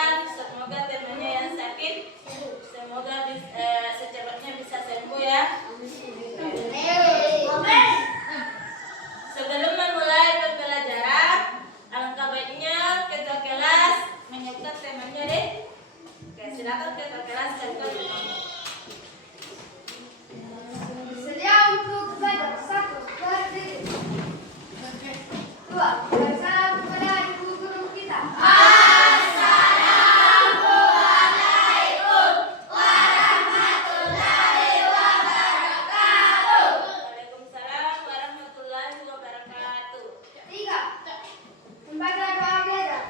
doakan semoga temannya yang sakit semoga secepatnya bisa sembuh ya. Sebelum memulai pembelajaran, alangkah baiknya ketua kelas menyiapkan temannya deh. Oke, silakan ketua kelas silakan. Sedia untuk belajar. 1, berdiri. 2, bersalam kepada ibu guru kita. Assalamualaikum warahmatullahi wabarakatuh. Waalaikumsalam warahmatullahi wabarakatuh. 3, membaca doa belajar.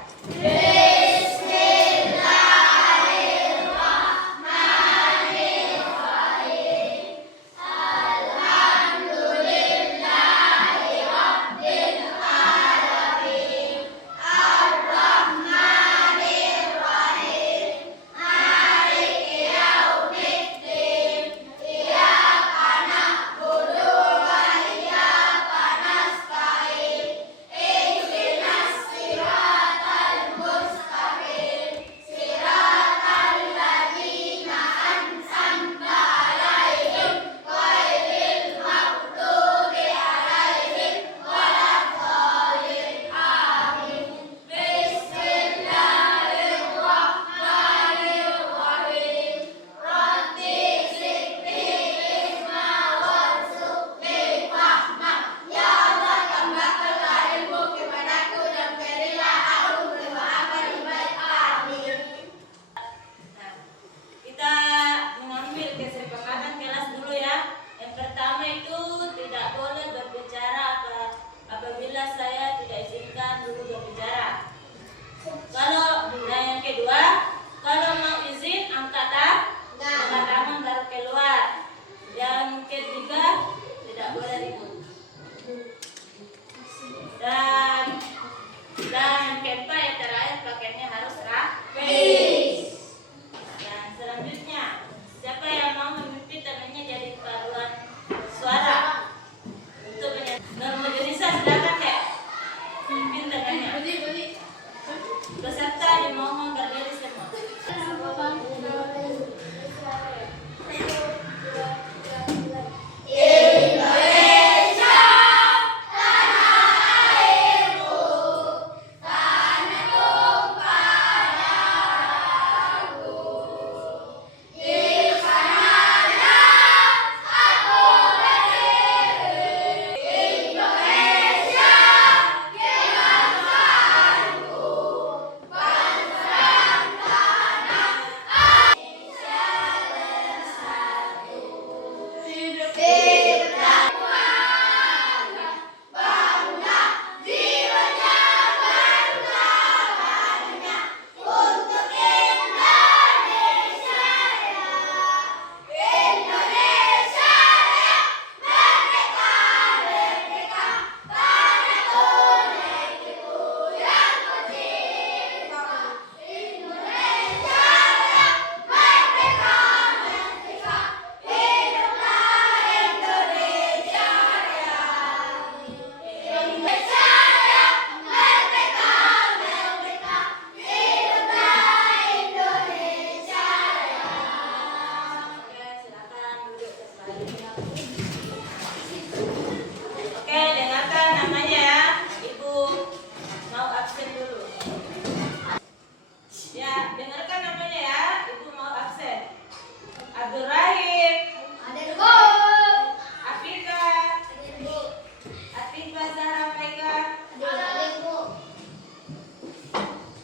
Dan keempat yang terakhir pakaiannya harus rapi. Dan selanjutnya, siapa yang mau memimpin temannya jadi paduan suara untuk Norma Junisa, silakan deh pimpin temannya. Peserta dimohon berdiri semua. Oke, dengarkan namanya ya. Ibu mau absen dulu. Ya, dengarkan namanya ya. Ibu mau absen. Abdul Rahim. Hadir, Bu. Afika. Hadir, Bu. Atifah Zahra Faika. Hadir, Bu.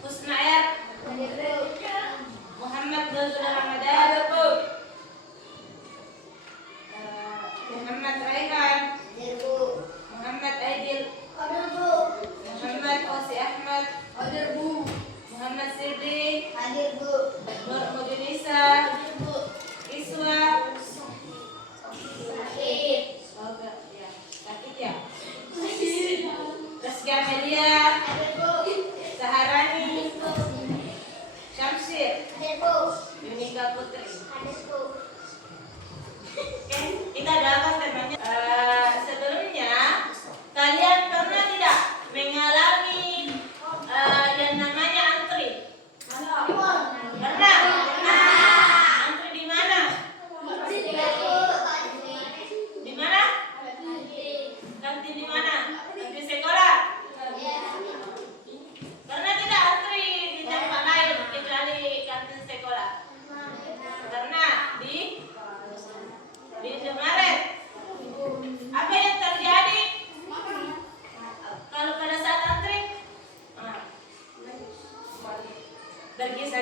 Husnaer. Hadir, Bu. Muhammad Nuzul Ramadan. Muhammad Raihan. Hadir, Bu. Muhammad Aidil. Hadir, Bu. Muhammad Osi Ahmad. Hadir, Bu. Muhammad Sirdi. Hadir, Bu. Nur Mujunisa. Hadir, Bu. Iswa. Sakit. Oh, enggak, ya. Sakit ya? Rizky Amelia. Hadir, Bu. Saharani. Syamsir. Hadir, Bu. Yunika Putri. Hadir, Bu. Oke, kita doakan temannya. Sebelumnya, kalian pernah tidak mengalami yang namanya antri?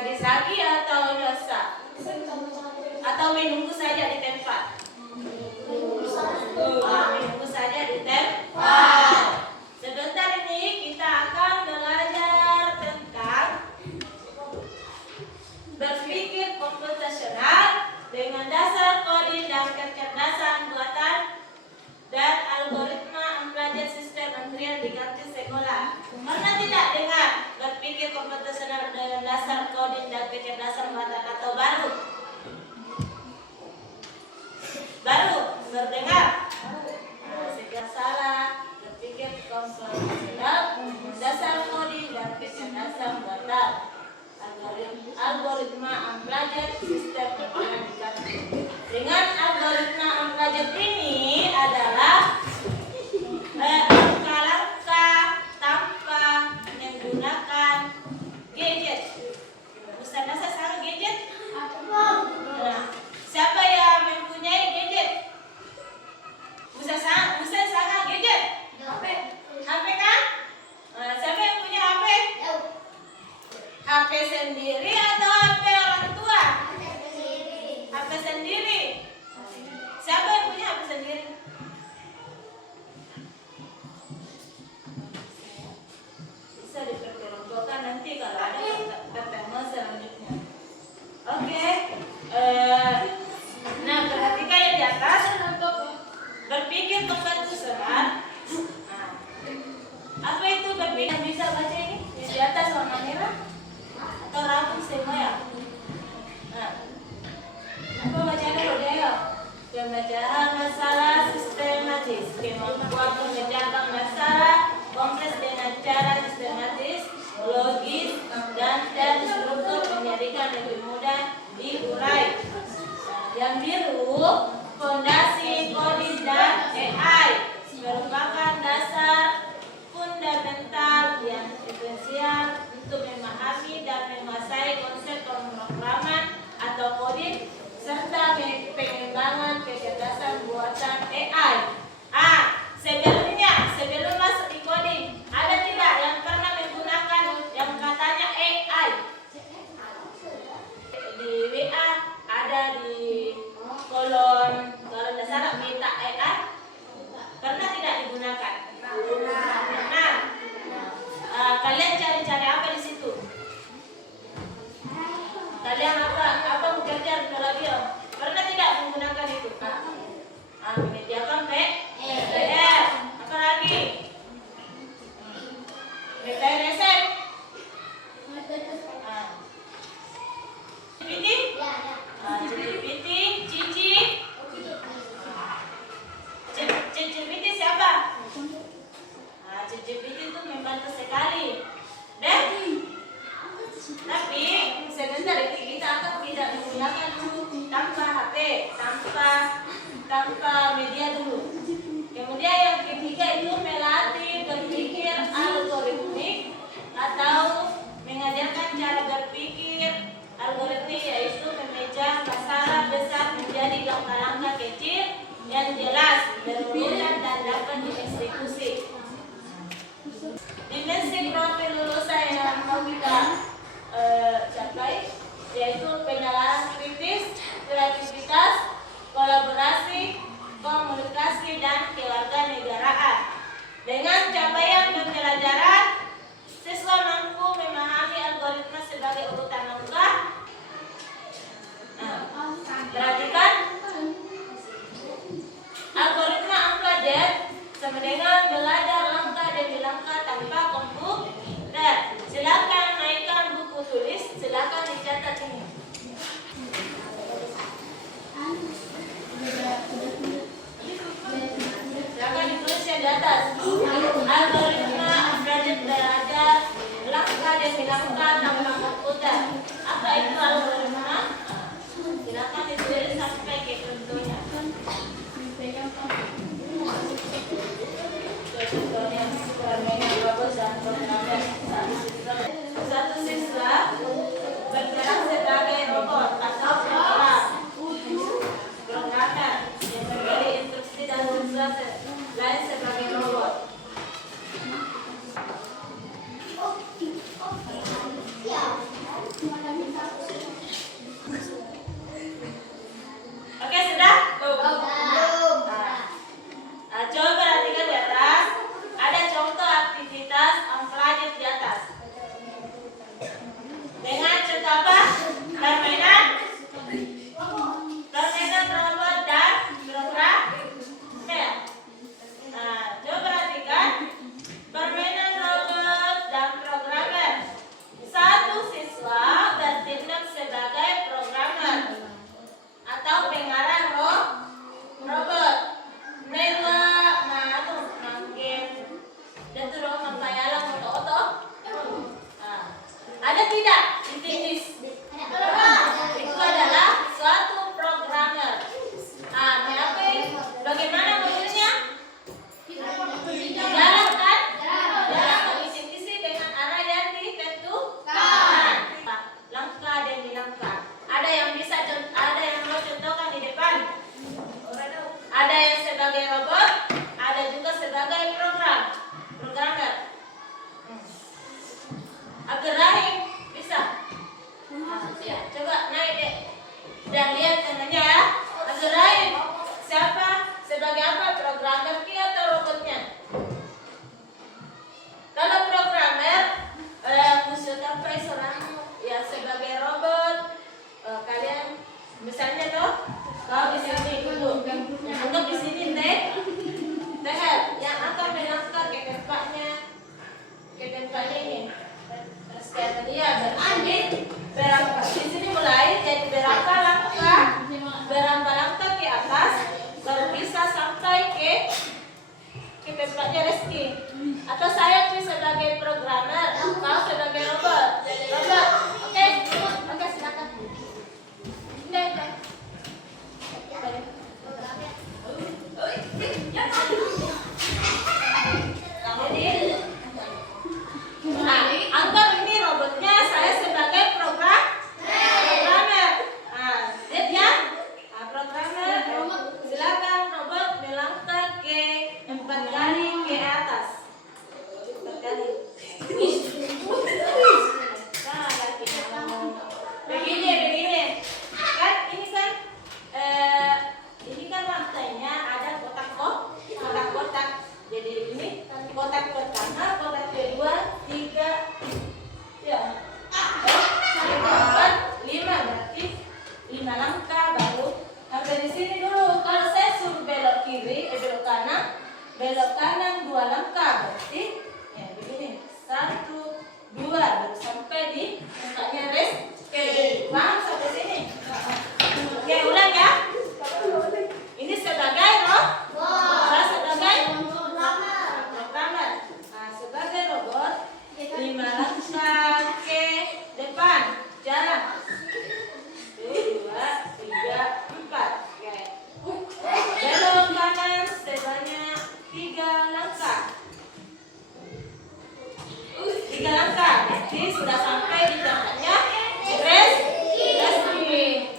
gadis lagi atau dewasa? Atau menunggu saja di tempat? Menunggu saja di tempat. Sebentar ini kita akan belajar tentang berpikir komputasional dengan dasar koding dan kecerdasan buatan dan algoritma mempelajari sistem antrian di kartu sekolah. Pernah tidak dengar berpikir komputasional dengan dasar koding dan kecerdasan buatan atau baru? Baru berdengar? Segala salah. Berpikir komputasional dengan dasar koding dan kecerdasan buatan algoritma mempelajari sistem antrian di kartu. Dengan algoritma mempelajari ini adalah langkah-langkah tanpa menggunakan gadget. Ustaz Nasa sangat gadget? Nah, siapa yang mempunyai gadget? Ustaz sangat gadget? HP kan? Nah, siapa yang punya HP? HP sendiri atau HP orang tua? HP sendiri. Siapa yang punya HP sendiri? Bisa diperkelompokkan nanti kalau ada pertemuan selanjutnya. Oke. Nah, perhatikan yang di atas. Berpikir komputasional. Nah, apa itu berpikir? Bisa baca ini? Yang di atas warna merah atau rambut semua ya? Nah, apa baca dulu deh ya? Pembacaan masalah sistematis, kemampuan memecahkan masalah kompleks dengan cara sistematis, logis, dan terstruktur menjadikan lebih mudah diurai. Yang biru, fondasi koding dan AI merupakan dasar fundamental yang esensial untuk memahami dan menguasai konsep pemrograman atau koding serta pengembangan kecerdasan buatan AI. Sebelum masuk di coding, ada tidak yang pernah menggunakan yang katanya AI? Di WA ada di kolom, kalau tidak salah minta AI. Pernah tidak digunakan? Pernah. Kalian cari-cari apa di situ? Kalian apa bekerja di radio? Pernah tidak menggunakan itu? Menyediakan PDF. Apa lagi? Mencari resep. GPT, Cici. GPT siapa? GPT itu membantu sekali. Tapi sebentar kita akan tidak menggunakan dulu tanpa HP, tanpa media dulu. Kemudian yang ketiga itu melatih berpikir algoritmik atau mengajarkan cara berpikir algoritmik, yaitu memecah masalah besar menjadi langkah-langkah kecil yang jelas, berurutan dan dapat dieksekusi. Dimensi profil lulusan yang mau kita capai yaitu penyalahan kritis, kreativitas, kolaborasi, komunikasi, dan kewarganegaraan. Dengan capaian pembelajaran, siswa mampu memahami algoritma sebagai urutan langkah. Perhatikan, algoritma mempelajari sama dengan belajar langkah demi langkah tanpa komputer. Silakan naikkan buku tulis, silakan dicatat ini. Dan lihat namanya ya. Azrail siapa? Sebagai apa? Programmer atau robotnya? Kalau programmer mengusulkan seorang ya sebagai robot. Kalian misalnya tuh kau di sini dulu, untuk di sini teh yang akan melangkah ke tempatnya ini. Terus kata dia berapa di sini mulai jadi berapa langkah ke atas baru bisa sampai ke tempatnya Reski. Atau saya sebagai programmer, kau sebagai robot. Oke, silakan. Jadi, anggap ini robotnya, saya sebagai programmer. Lihat ya, programmer. Silakan robot melangkah ke 4 kali ke atas. 4 kali. Begini. Ini kan lantainya ada kotak-kotak. Jadi ini kotak pertama, kotak kedua, 3, ya, 4, 5 berarti 5 langkah baru sampai di sini dulu. Kalau saya suruh belok kanan 2 langkah berarti ya begini 1, 2 baru sampai di tempatnya Reski. Paham sampai sini? Oke, ulang ya. Ini sebagai sebagai programmer. Sebagai robot 5 langkah ke depan. Jalan 1, 2, 3, 4. Oke. Belok kanan sebanyak 3 langkah. 3 langkah. Jadi sudah sampai di tempatnya Reski.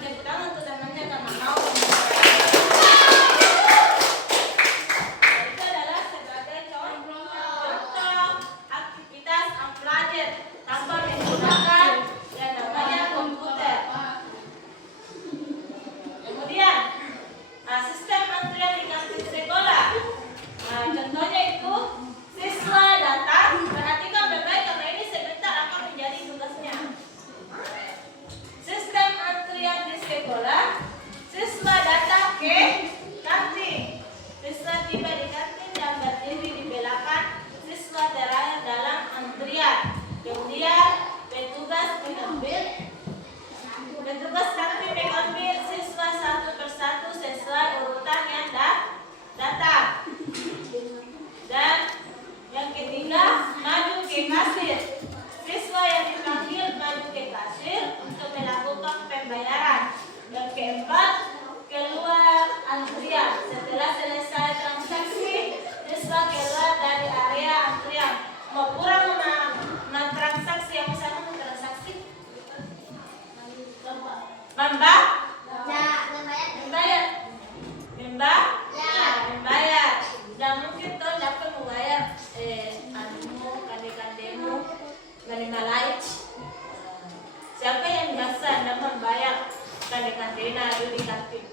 Tepuk tangan untuk temannya karena mau. Itu adalah sebagai contoh aktivitas unplugged tanpa menggunakan yang namanya komputer. Kemudian sistem antrian di kantin sekolah. Contohnya itu siswa datang. Perhatikan baik-baik karena ini sebentar akan menjadi tugasnya. Sistem antrian di sekolah. Siswa datang ke kantin. Siswa tiba di kantin dan berdiri di belakang siswa terakhir dalam antrian. Kemudian petugas kantin mengambil siswa satu persatu sesuai urutan yang datang. Dan yang ketiga, maju ke kasir. Siswa yang dipanggil maju ke kasir untuk melakukan pembayaran. Yang keempat, keluar antrian. Setelah selesai transaksi, siswa keluar dari area antrian. Mau kurang transaksi yang misalnya transaksi? Membayar. Dan mungkin tuh dapat membayar kandemu menerima light. Siapa yang biasa anda membayar kandena di kantin?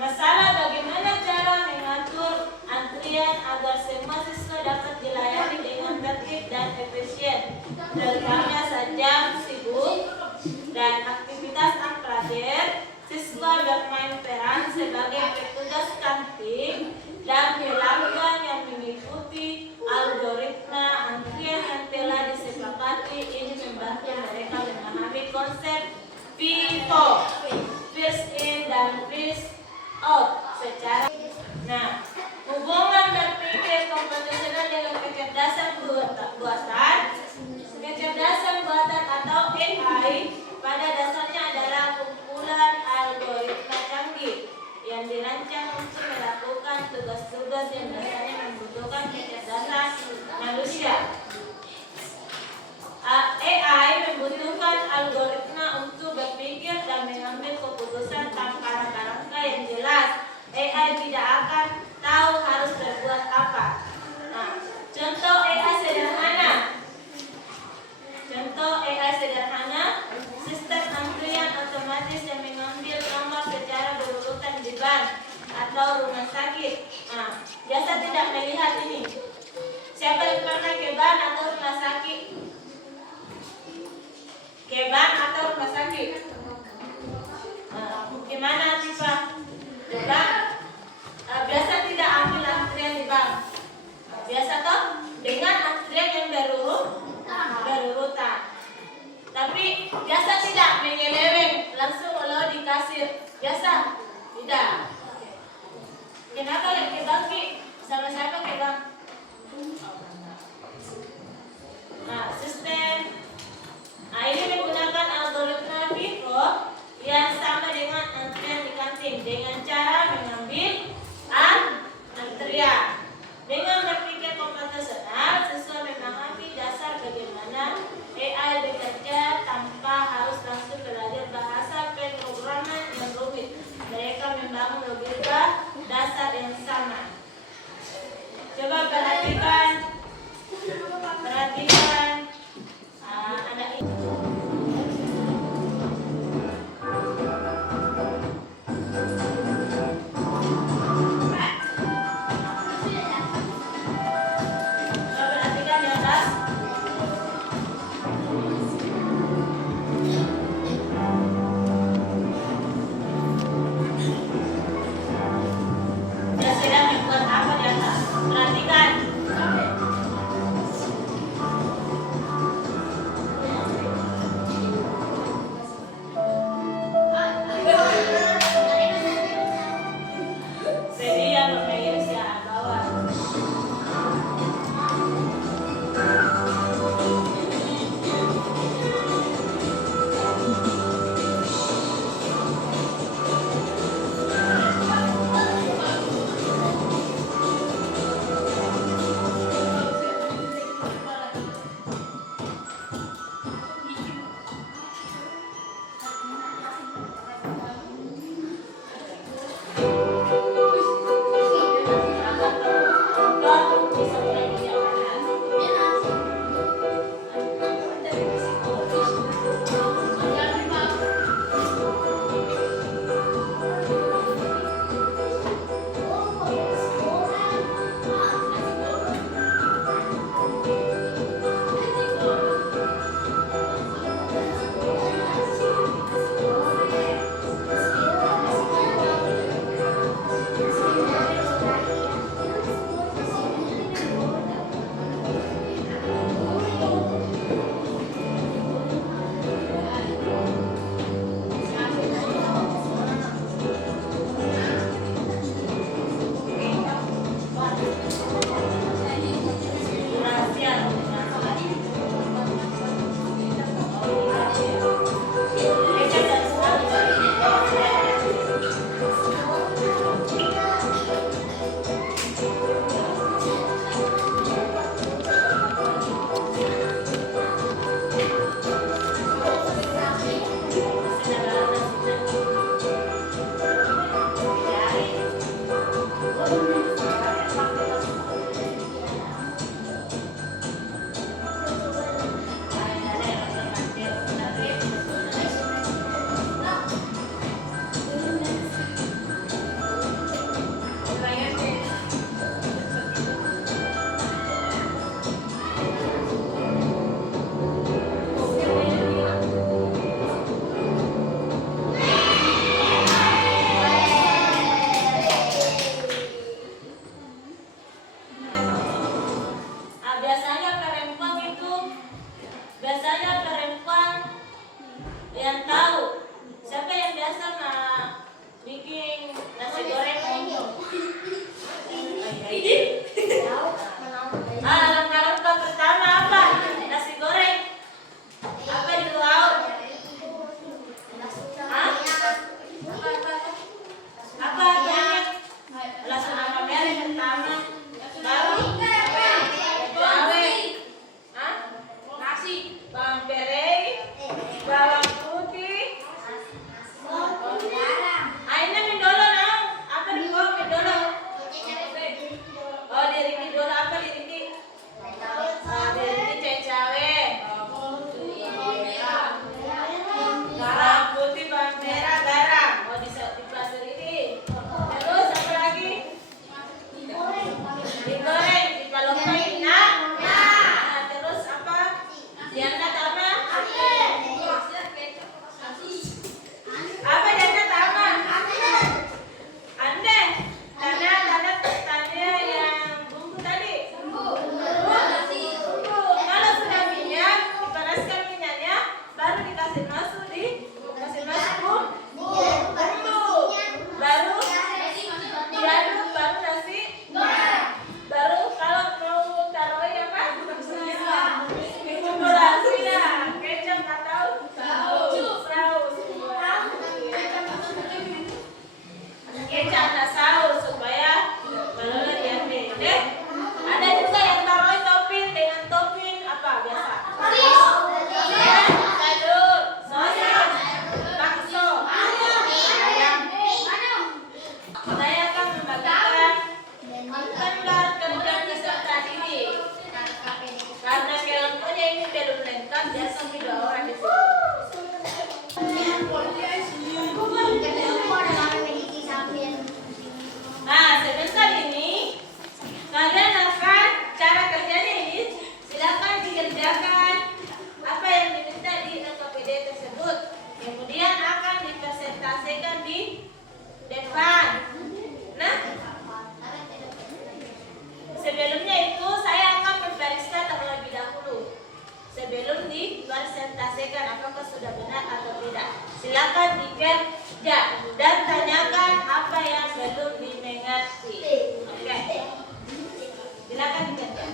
Masalah bagaimana cara mengatur antrian agar semua siswa dapat dilayani dengan tertib dan efisien, terutama saat jam sibuk dan aktivitas unplugged. Siswa bermain peran sebagai petugas kantin dan pelanggan yang mengikuti algoritma antrian yang telah disepakati. Ini membantu mereka memahami konsep FIFO, first in dan first out secara. Nah, hubungan berpikir komputasional dengan kecerdasan buatan. Kecerdasan buatan atau AI pada dasarnya adalah kumpulan algoritma canggih yang dirancang untuk melakukan tugas-tugas yang biasanya membutuhkan kecerdasan manusia. AI membutuhkan algoritma untuk berpikir dan mengambil keputusan tanpa rangka-rangka yang jelas melihat ini. Siapa yang pernah ke ban atau rumah sakit? Ke ban atau rumah sakit? Gimana tipe? Bang, biasa tidak ambil antrian di bank. Biasa toh dengan antrian yang berurutan. Tapi biasa tidak menyeleweng langsung kalau di kasir. Biasa tidak. Kenapa yang ke bank Ki? Sama siapa ke bank? Nah, sistem. Nah, ini menggunakan algoritma FIFO yang sama dengan antrian di kantin dengan cara mengambil antrian. Dengan berpikir komputasional sesuai memahami dasar bagaimana AI bekerja tanpa harus langsung belajar bahasa pemrograman yang rumit. Mereka membangun logika dasar yang sama. Coba perhatikan ada ini. mesin masuk bumbu. Baru diaduk, baru nasi. Baru kalau mau taruh apa? Bumbu rahasia, kecap atau saus. Kecap atau saus supaya balonnya diambil. Deh. Ada juga yang taruh topping dengan topping apa biasa? Sayur, sosis, bakso, ayam. Saya akan membagikan tanggal kerja peserta didik. Karena kelompoknya ini belum lengkap, dia sampai 2 orang di sini. Nah, sebentar ini kalian akan cara kerjanya ini silakan dikerjakan apa yang diminta di LKPD tersebut. Kemudian akan dipresentasikan di depan. Nah, sebelumnya itu saya akan memeriksa terlebih dahulu. Sebelum dipresentasikan apakah sudah benar atau tidak. Silakan dikerja dan tanyakan apa yang belum dimengerti. Oke. Silakan dikerja.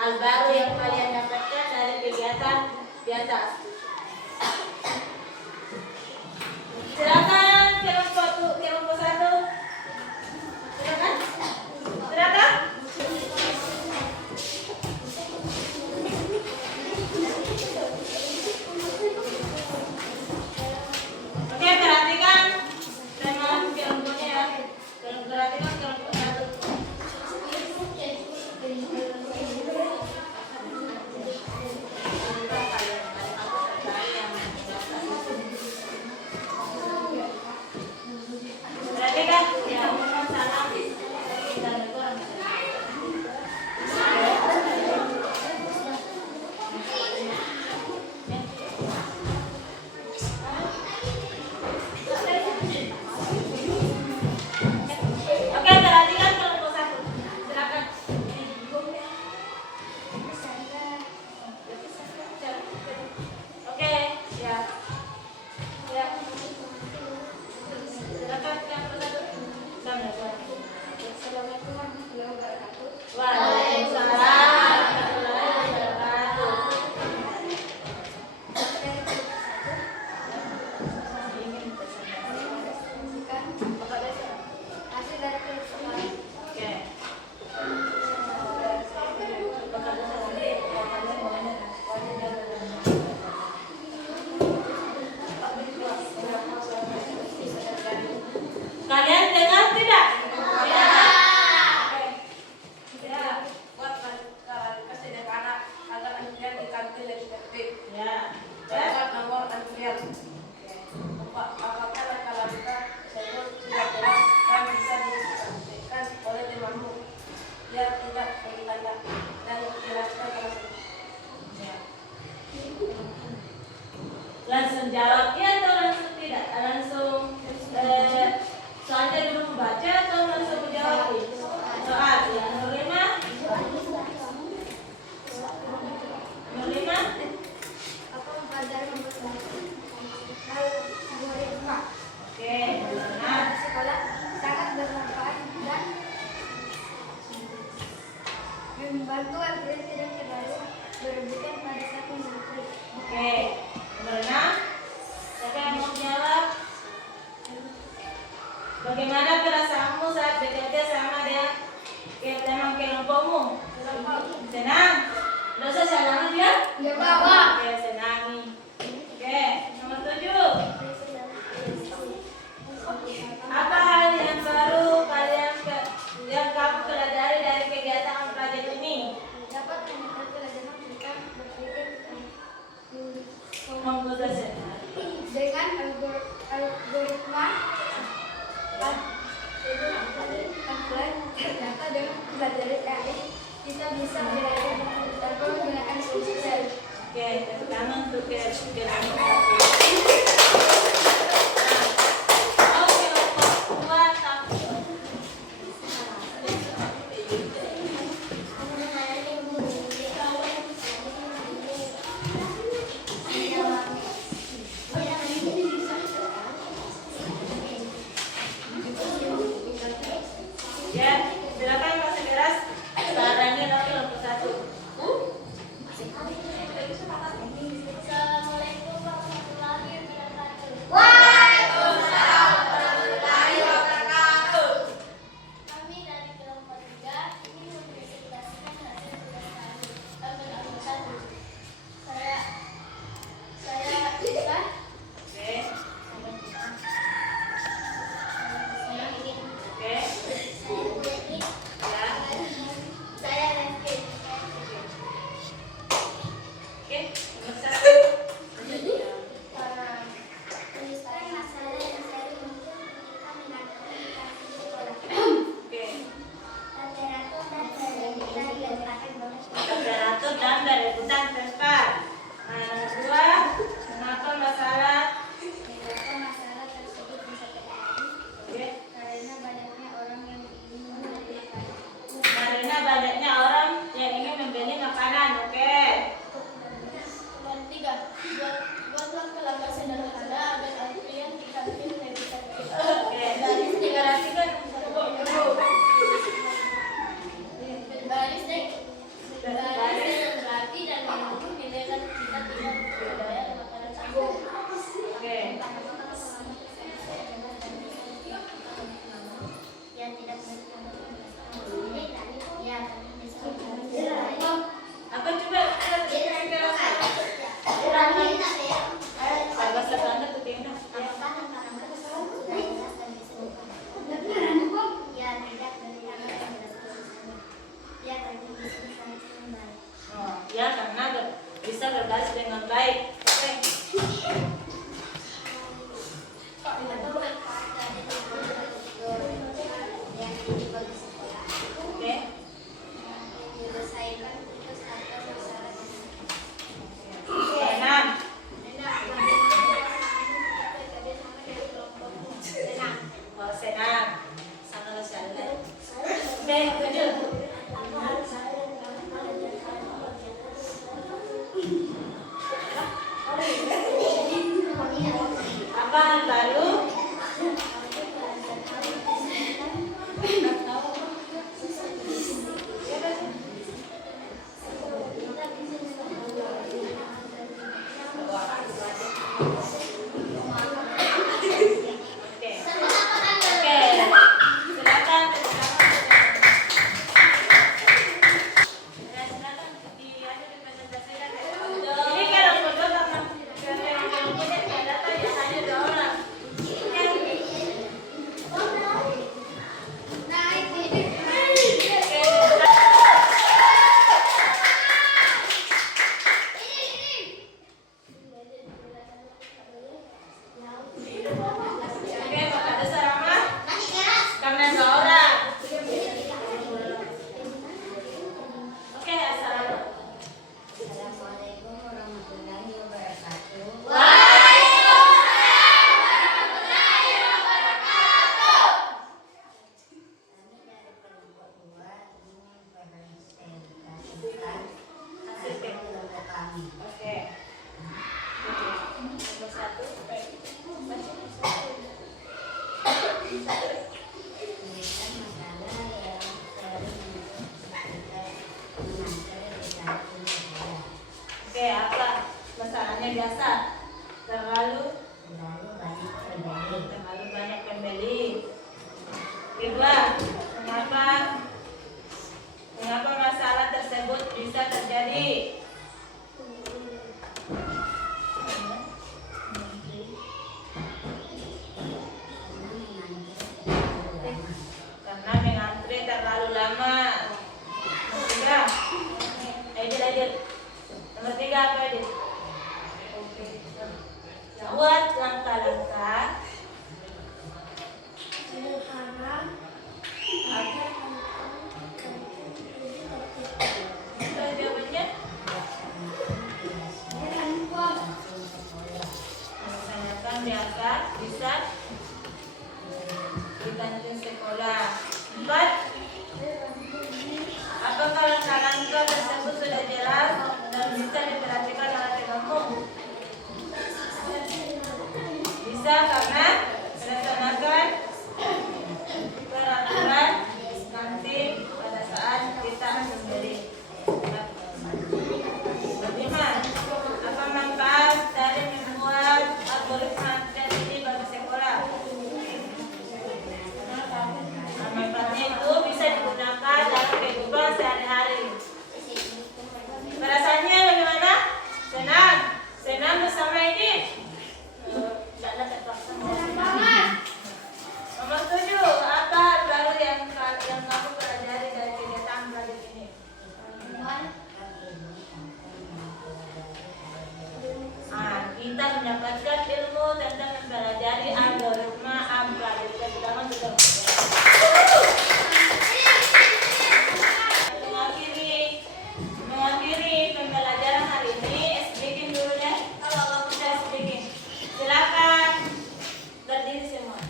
Hal baru yang kalian dapatkan dari kegiatan di atas. Silakan kelompok 1. Silakan. Silakan. Oke, perhatikan tema kelompoknya ya. Perhatikan kelompok 1. Bagaimana perasaanmu saat bekerja sama dengan teman kelompokmu? Senang? Dosa senang dia? Ya, Pak. Oke, senangi. Oke, nomor 7. Apa hal yang baru yang kamu pelajari dari kegiatan pelajar ini? Dapat mendapat pelajaran tentang berpikir Komputer dengan algoritma. Ternyata dengan belajar AI kita bisa belajar tanpa menggunakan komputer. Oke, tepuk tangan untuk kegiatan ya, silakan Pak Segeras. Sarannya nomor kelompok 1. Assalamualaikum warahmatullahi wabarakatuh. Waalaikumsalam warahmatullahi wabarakatuh. Kami dari kelompok 3 ingin mempresentasikan hasil tugas kami. Alhamdulillah. Saya Ika. Oke. Oke. Saya Dewi. selama tiga. Aidil. Nomor 3 apa Aidil? Buat langkah-langkah sederhana agar apa jawabannya? Melaksanakan biasa bisa di kantin sekolah. 4. Apakah langkah-langkah tersebut sudah jelas dan bisa diperhatikan oleh kamu? Bisa karena melaksanakan peraturan kantin pada saat kita sendiri. 5. Apa manfaat dari membuat algoritma dan ini bagi sekolah? Manfaatnya itu bisa digunakan dalam kehidupan sehari-hari. Perasaannya bagaimana? Senang bersama ini. Nomor 7, apa hal baru yang kamu pelajari dari kegiatan belajar ini? Kita mendapatkan ilmu tentang mempelajari algoritma belajar. Kita juga mengakhiri pembelajaran hari ini. Speaking dulu deh. Kalau kita speaking, silakan berdiri semua.